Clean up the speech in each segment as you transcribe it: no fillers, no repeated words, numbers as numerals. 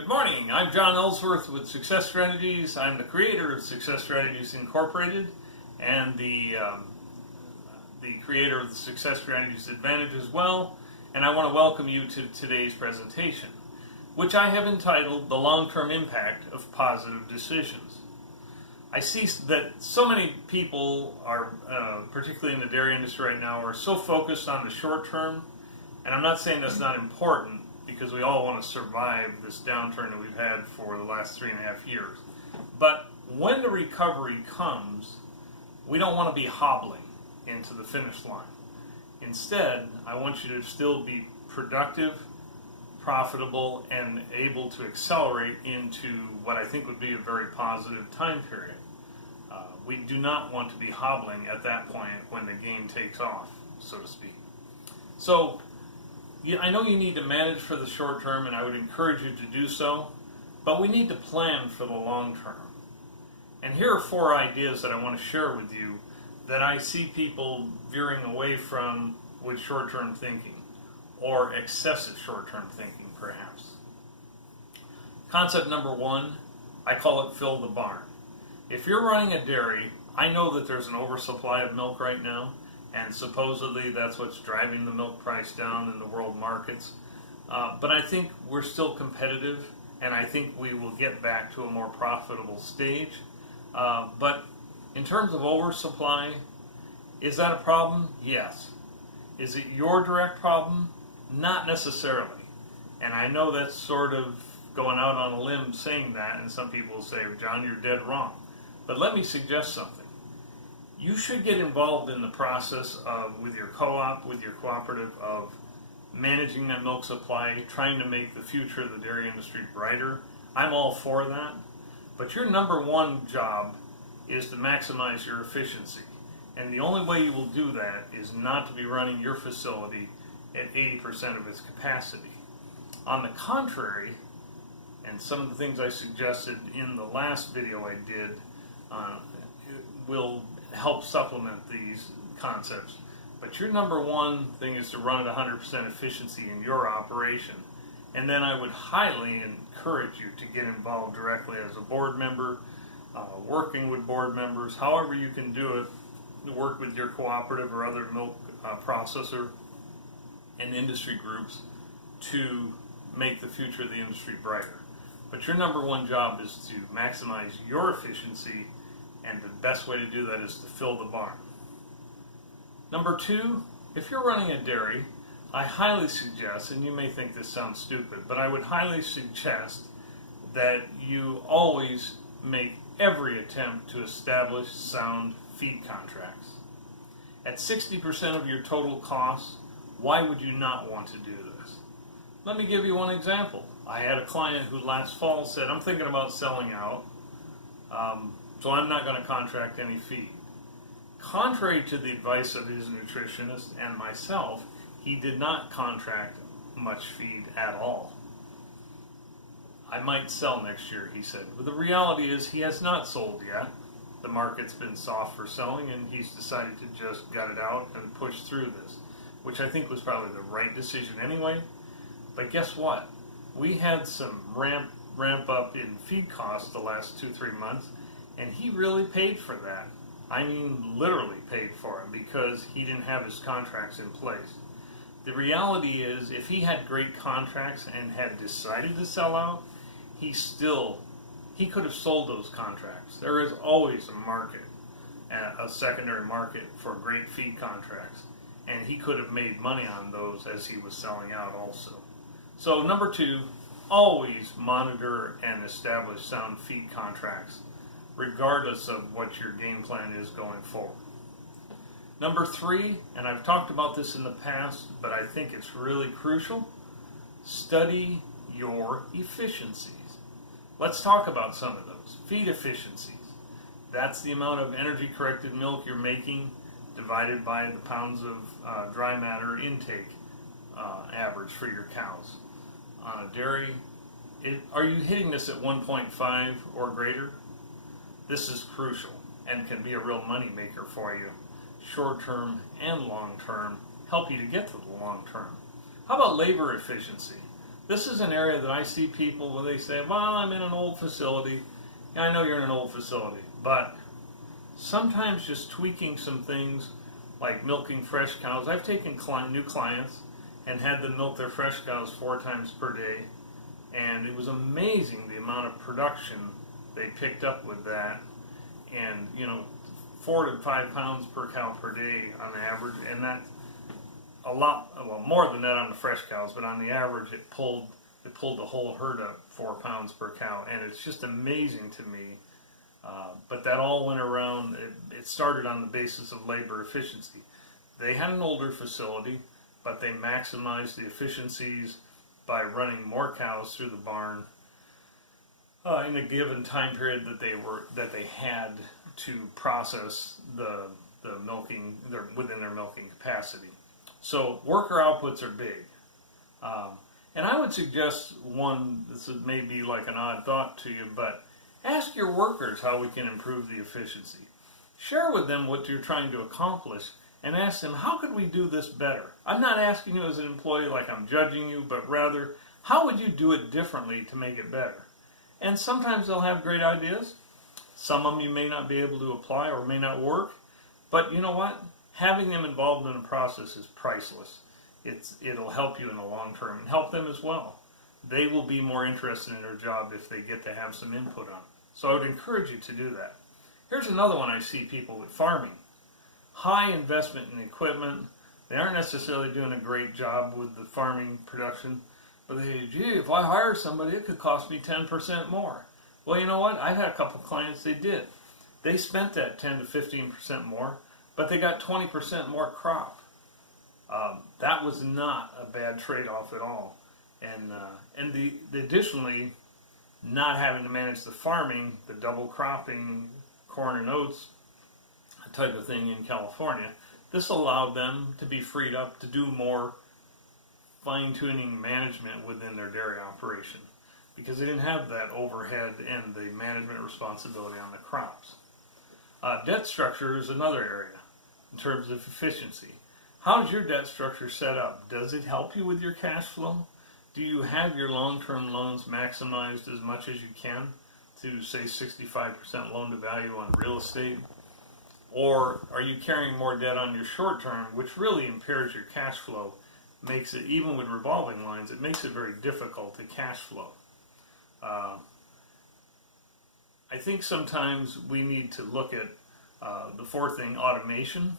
Good morning. I'm John Ellsworth with Success Strategies. I'm the creator of Success Strategies Incorporated and the creator of the Success Strategies Advantage as well. And I want to welcome you to today's presentation, which I have entitled The Long-Term Impact of Positive Decisions. I see that so many people are, particularly in the dairy industry right now, are so focused on the short term. And I'm not saying that's not important, because we all want to survive this downturn that we've had for the last 3.5 years. But when the recovery comes, we don't want to be hobbling into the finish line. Instead, I want you to still be productive, profitable, and able to accelerate into what I think would be a very positive time period. We do not want to be hobbling at that point when the game takes off, so to speak. So, I know you need to manage for the short term, and I would encourage you to do so, but we need to plan for the long term. And here are 4 ideas that I want to share with you that I see people veering away from with short-term thinking, or excessive short-term thinking, perhaps. Concept number 1, I call it fill the barn. If you're running a dairy, I know that there's an oversupply of milk right now, and supposedly that's what's driving the milk price down in the world markets. But I think we're still competitive, and I think we will get back to a more profitable stage. But in terms of oversupply, is that a problem? Yes. Is it your direct problem? Not necessarily. And I know that's sort of going out on a limb saying that, and some people will say, John, you're dead wrong. But let me suggest something. You should get involved in the process of, with your co-op, with your cooperative, of managing that milk supply, trying to make the future of the dairy industry brighter. I'm all for that. But your number 1 job is to maximize your efficiency. And the only way you will do that is not to be running your facility at 80% of its capacity. On the contrary, and some of the things I suggested in the last video I did will help supplement these concepts. But your number 1 thing is to run at 100% efficiency in your operation. And then I would highly encourage you to get involved directly as a board member, working with board members, however you can do it, work with your cooperative or other milk processor and industry groups to make the future of the industry brighter. But your number 1 job is to maximize your efficiency, and the best way to do that is to fill the barn. Number 2, if you're running a dairy, I highly suggest, and you may think this sounds stupid, but I would highly suggest that you always make every attempt to establish sound feed contracts. At 60% of your total costs, why would you not want to do this? Let me give you one example. I had a client who last fall said, I'm thinking about selling out, so I'm not going to contract any feed. Contrary to the advice of his nutritionist and myself, he did not contract much feed at all. I might sell next year, he said. But the reality is he has not sold yet. The market's been soft for selling, and he's decided to just gut it out and push through this, which I think was probably the right decision anyway. But guess what? We had some ramp up in feed costs the last 2-3 months, and he really paid for that. I mean, literally paid for it, because he didn't have his contracts in place. The reality is, if he had great contracts and had decided to sell out, he could have sold those contracts. There is always a market, a secondary market for great feed contracts, and he could have made money on those as he was selling out also. So number 2, always monitor and establish sound feed contracts, regardless of what your game plan is going forward. Number 3, and I've talked about this in the past, but I think it's really crucial, study your efficiencies. Let's talk about some of those. Feed efficiencies. That's the amount of energy-corrected milk you're making divided by the pounds of dry matter intake average for your cows. On a dairy, are you hitting this at 1.5 or greater? This is crucial and can be a real money maker for you, short term and long term, help you to get to the long term. How about labor efficiency? This is an area that I see people when they say, well, I'm in an old facility. Yeah, I know you're in an old facility, but sometimes just tweaking some things like milking fresh cows. I've taken new clients and had them milk their fresh cows 4 times per day, and it was amazing the amount of production they picked up with that. And 4 to 5 pounds per cow per day on average, and that's a lot, well, more than that on the fresh cows, but on the average it pulled the whole herd up 4 pounds per cow, and it's just amazing to me. But that all went around, it started on the basis of labor efficiency. They had an older facility, but they maximized the efficiencies by running more cows through the barn in a given time period that they had to process the milking within their milking capacity. So worker outputs are big. And I would suggest one, this may be like an odd thought to you, but ask your workers how we can improve the efficiency. Share with them what you're trying to accomplish and ask them, how could we do this better? I'm not asking you as an employee like I'm judging you, but rather, how would you do it differently to make it better? And sometimes they'll have great ideas. Some of them you may not be able to apply or may not work, but you know what? Having them involved in a process is priceless. It'll help you in the long term and help them as well. They will be more interested in their job if they get to have some input on it. So I would encourage you to do that. Here's another one I see people with farming. High investment in equipment. They aren't necessarily doing a great job with the farming production, but they say, gee, if I hire somebody, it could cost me 10% more. Well, you know what? I've had a couple clients they did. They spent that 10 to 15% more, but they got 20% more crop. That was not a bad trade-off at all. And additionally, not having to manage the farming, the double cropping, corn and oats type of thing in California, this allowed them to be freed up to do more fine-tuning management within their dairy operation, because they didn't have that overhead and the management responsibility on the crops. Debt structure is another area in terms of efficiency. How's your debt structure set up? Does it help you with your cash flow? Do you have your long-term loans maximized as much as you can to, say, 65% loan to value on real estate? Or are you carrying more debt on your short term, which really impairs your cash flow, makes it, even with revolving lines, it makes it very difficult to cash flow. I think sometimes we need to look at the fourth thing, automation.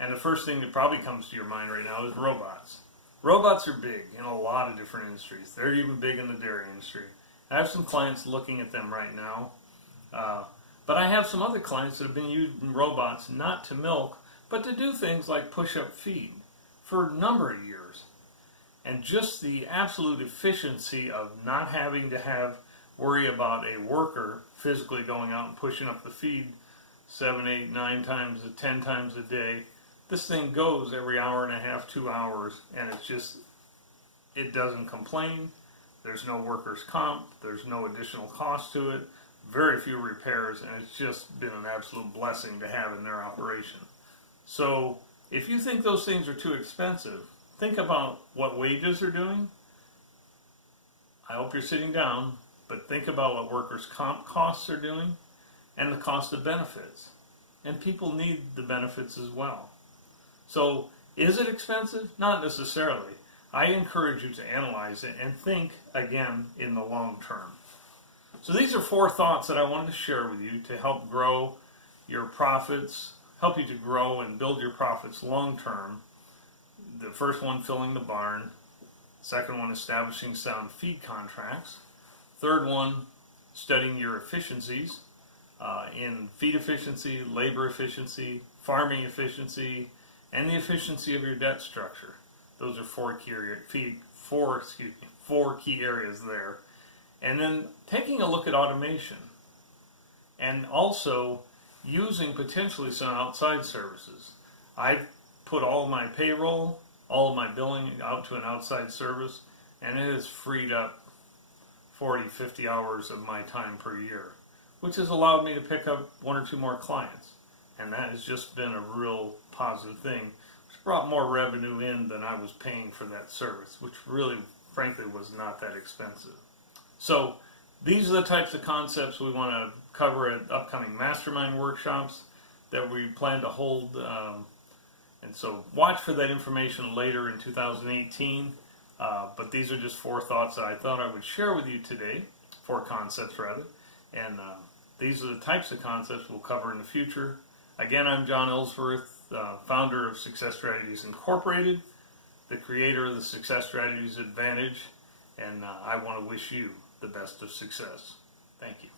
And the first thing that probably comes to your mind right now is robots. Robots are big in a lot of different industries. They're even big in the dairy industry. I have some clients looking at them right now. But I have some other clients that have been using robots not to milk, but to do things like push-up feed for a number of years. And just the absolute efficiency of not having to worry about a worker physically going out and pushing up the feed 7, 8, 9 times, 10 times a day. This thing goes every hour and a half, 2 hours, and it doesn't complain. There's no workers' comp. There's no additional cost to it. Very few repairs, and it's just been an absolute blessing to have in their operation. So if you think those things are too expensive, think about what wages are doing. I hope you're sitting down, but think about what workers' comp costs are doing and the cost of benefits. And people need the benefits as well. So is it expensive? Not necessarily. I encourage you to analyze it and think again in the long term. So these are 4 thoughts that I wanted to share with you to help grow your profits, help you to grow and build your profits long term. The first one, filling the barn. Second one, establishing sound feed contracts. Third one, studying your efficiencies in feed efficiency, labor efficiency, farming efficiency, and the efficiency of your debt structure. Those are 4 key areas there. And then taking a look at automation and also using potentially some outside services. I've put all of my payroll, all of my billing out to an outside service, and it has freed up 40, 50 hours of my time per year, which has allowed me to pick up 1 or 2 more clients. And that has just been a real positive thing. It's brought more revenue in than I was paying for that service, which really frankly was not that expensive. So these are the types of concepts we want to cover at upcoming mastermind workshops that we plan to hold. And so watch for that information later in 2018. But these are just 4 thoughts that I thought I would share with you today, 4 concepts rather. And these are the types of concepts we'll cover in the future. Again, I'm John Ellsworth, founder of Success Strategies Incorporated, the creator of the Success Strategies Advantage, and I want to wish you the best of success. Thank you.